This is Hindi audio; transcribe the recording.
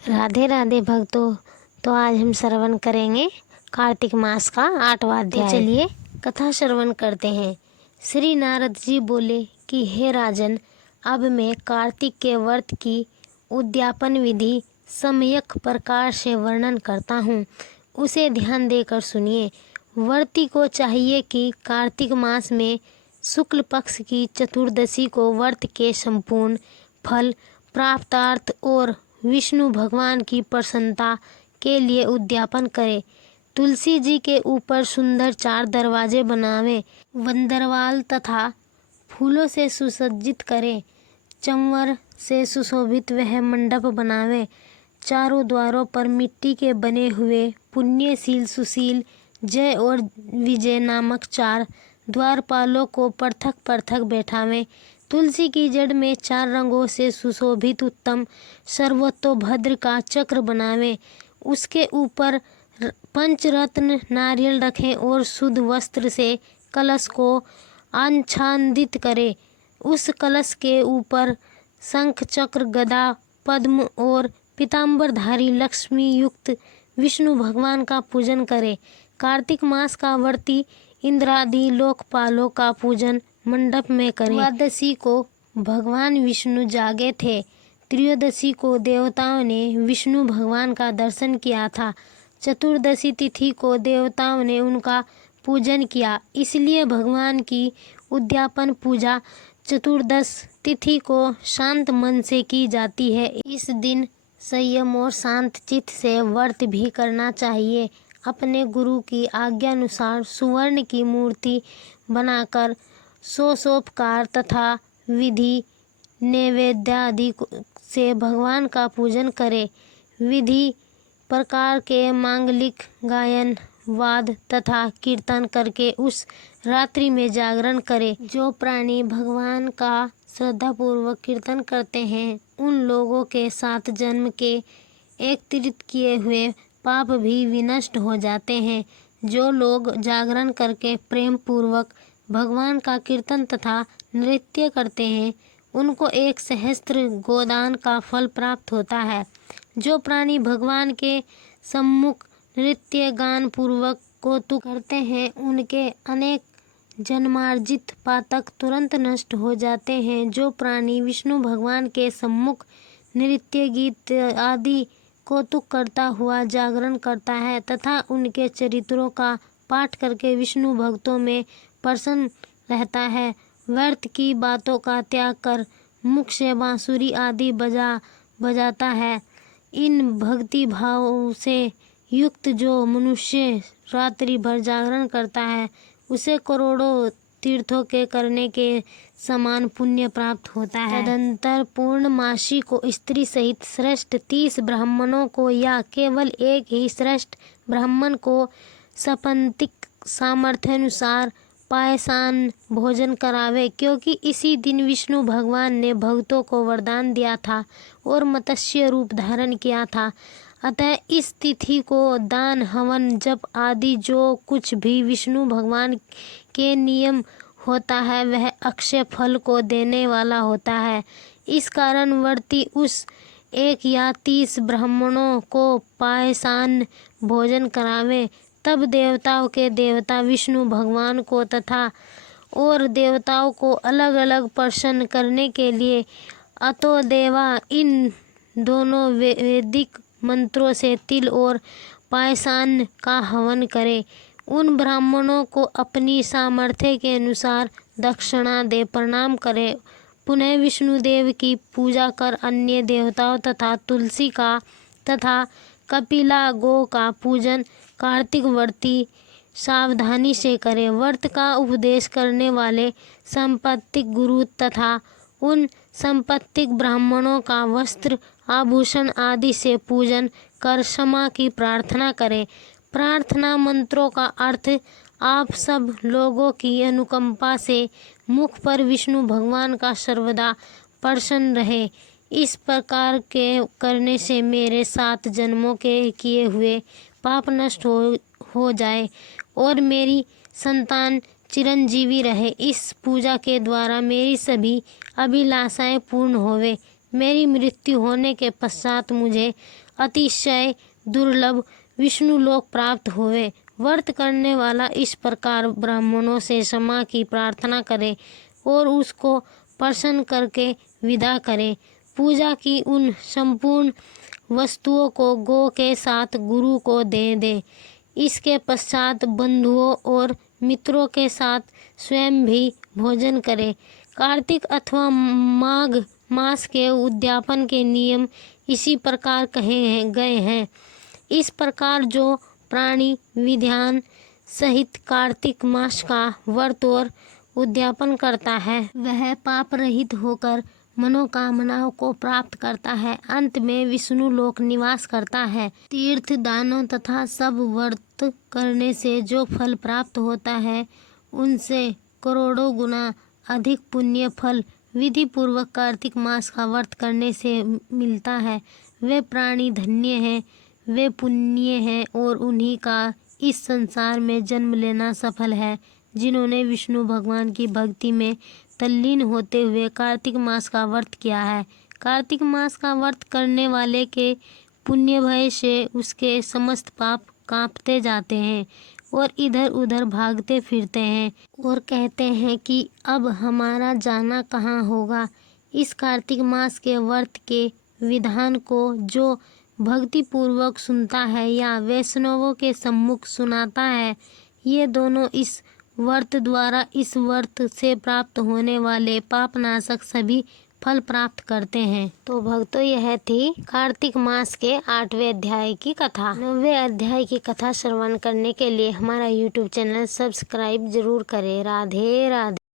राधे राधे भक्तों। तो आज हम श्रवण करेंगे कार्तिक मास का 8वां अध्याय। चलिए कथा श्रवण करते हैं। श्री नारद जी बोले कि हे राजन, अब मैं कार्तिक के व्रत की उद्यापन विधि सम्यक प्रकार से वर्णन करता हूँ, उसे ध्यान देकर सुनिए। व्रती को चाहिए कि कार्तिक मास में शुक्ल पक्ष की चतुर्दशी को व्रत के संपूर्ण फल प्राप्तार्थ और विष्णु भगवान की प्रसन्नता के लिए उद्यापन करे। तुलसी जी के ऊपर सुंदर 4 दरवाजे बनावे, वंदरवाल तथा फूलों से सुसज्जित करे। चंवर से सुशोभित वह मंडप बनावे। चारों द्वारों पर मिट्टी के बने हुए पुण्यशील, सुशील, जय और विजय नामक 4 द्वारपालों को पृथक पृथक बैठावे। तुलसी की जड़ में 4 रंगों से सुशोभित उत्तम सर्वतोभद्र का चक्र बनावे। उसके ऊपर पंचरत्न नारियल रखें और शुद्ध वस्त्र से कलश को आच्छादित करे। उस कलश के ऊपर शंख, चक्र, गदा, पद्म और पीताम्बरधारी लक्ष्मी युक्त विष्णु भगवान का पूजन करे। कार्तिक मास का व्रती इंद्रादि लोकपालों का पूजन मंडप में करे। द्वादशी को भगवान विष्णु जागे थे। त्रयोदशी को देवताओं ने विष्णु भगवान का दर्शन किया था। चतुर्दशी तिथि को देवताओं ने उनका पूजन किया, इसलिए भगवान की उद्यापन पूजा चतुर्दश तिथि को शांत मन से की जाती है। इस दिन संयम और शांत चित्त से व्रत भी करना चाहिए। अपने गुरु की आज्ञानुसार सुवर्ण की मूर्ति बनाकर षोडशोपचार तथा विधि नैवेद्यादि से भगवान का पूजन करे। विधि प्रकार के मांगलिक गायन, वाद तथा कीर्तन करके उस रात्रि में जागरण करे। जो प्राणी भगवान का श्रद्धापूर्वक कीर्तन करते हैं, उन लोगों के 7 जन्म के एकत्रित किए हुए पाप भी विनष्ट हो जाते हैं। जो लोग जागरण करके प्रेम पूर्वक भगवान का कीर्तन तथा नृत्य करते हैं, उनको 1 सहस्त्र गोदान का फल प्राप्त होता है। जो प्राणी भगवान के सम्मुख नृत्य गान पूर्वक कौतुक करते हैं, उनके अनेक जन्मार्जित पातक तुरंत नष्ट हो जाते हैं। जो प्राणी विष्णु भगवान के सम्मुख नृत्य, गीत आदि कौतुक करता हुआ जागरण करता है तथा उनके चरित्रों का पाठ करके विष्णु भक्तों में प्रसन्न रहता है, व्यर्थ की बातों का त्याग कर मुख से बांसुरी आदि बजाता है, इन भक्ति भाव से युक्त जो मनुष्य रात्रि भर जागरण करता है, उसे करोड़ों तीर्थों के करने के समान पुण्य प्राप्त होता है। तदंतर पूर्णमासी को स्त्री सहित श्रेष्ठ 30 ब्राह्मणों को या केवल एक ही श्रेष्ठ ब्राह्मण को सपंतिक सामर्थ्यानुसार पायसान भोजन करावे, क्योंकि इसी दिन विष्णु भगवान ने भक्तों को वरदान दिया था और मत्स्य रूप धारण किया था। अतः इस तिथि को दान, हवन, जप आदि जो कुछ भी विष्णु भगवान के नियम होता है, वह अक्षय फल को देने वाला होता है। इस कारण व्रती उस 1 या 30 ब्राह्मणों को पायसान भोजन करावे। तब देवताओं के देवता विष्णु भगवान को तथा और देवताओं को अलग अलग प्रसन्न करने के लिए अतो देवा इन दोनों वैदिक मंत्रों से तिल और पायसान का हवन करे। उन ब्राह्मणों को अपनी सामर्थ्य के अनुसार दक्षिणा दे प्रणाम करे। पुनः विष्णुदेव की पूजा कर अन्य देवताओं तथा तुलसी का तथा कपिला गो का पूजन कार्तिक व्रती सावधानी से करे। व्रत का उपदेश करने वाले संपत्तिक गुरु तथा उन संपत्तिक ब्राह्मणों का वस्त्र, आभूषण आदि से पूजन कर क्षमा की प्रार्थना करें। प्रार्थना मंत्रों का अर्थ आप सब लोगों की अनुकंपा से मुख पर विष्णु भगवान का सर्वदा प्रसन्न रहे। इस प्रकार के करने से मेरे 7 जन्मों के किए हुए पाप नष्ट हो जाए और मेरी संतान चिरंजीवी रहे। इस पूजा के द्वारा मेरी सभी अभिलाषाएं पूर्ण होवे। मेरी मृत्यु होने के पश्चात मुझे अतिशय दुर्लभ विष्णु लोक प्राप्त हुए। व्रत करने वाला इस प्रकार ब्राह्मणों से क्षमा की प्रार्थना करे और उसको प्रसन्न करके विदा करे। पूजा की उन संपूर्ण वस्तुओं को गौ के साथ गुरु को दे दे। इसके पश्चात बंधुओं और मित्रों के साथ स्वयं भी भोजन करे। कार्तिक अथवा माघ मास के उद्यापन के नियम इसी प्रकार कहे गए हैं। इस प्रकार जो प्राणी विधान सहित कार्तिक मास का व्रत और उद्यापन करता है वह पाप रहित होकर मनोकामनाओं को प्राप्त करता है। अंत में विष्णु लोक निवास करता है। तीर्थ दानों तथा सब व्रत करने से जो फल प्राप्त होता है उनसे करोड़ों गुना अधिक पुण्य फल विधि पूर्वक कार्तिक मास का व्रत करने से मिलता है। वे प्राणी धन्य हैं, वे पुण्य हैं और उन्हीं का इस संसार में जन्म लेना सफल है जिन्होंने विष्णु भगवान की भक्ति में तल्लीन होते हुए कार्तिक मास का व्रत किया है। कार्तिक मास का व्रत करने वाले के पुण्य भय से उसके समस्त पाप कांपते जाते हैं और इधर उधर भागते फिरते हैं और कहते हैं कि अब हमारा जाना कहाँ होगा। इस कार्तिक मास के व्रत के विधान को जो भक्ति पूर्वक सुनता है या वैष्णवों के सम्मुख सुनाता है, ये दोनों इस व्रत द्वारा इस व्रत से प्राप्त होने वाले पापनाशक सभी फल प्राप्त करते हैं। तो भक्तों, यह थी कार्तिक मास के 8वें अध्याय की कथा। 9वें अध्याय की कथा श्रवण करने के लिए हमारा YouTube चैनल सब्सक्राइब जरूर करें। राधे राधे।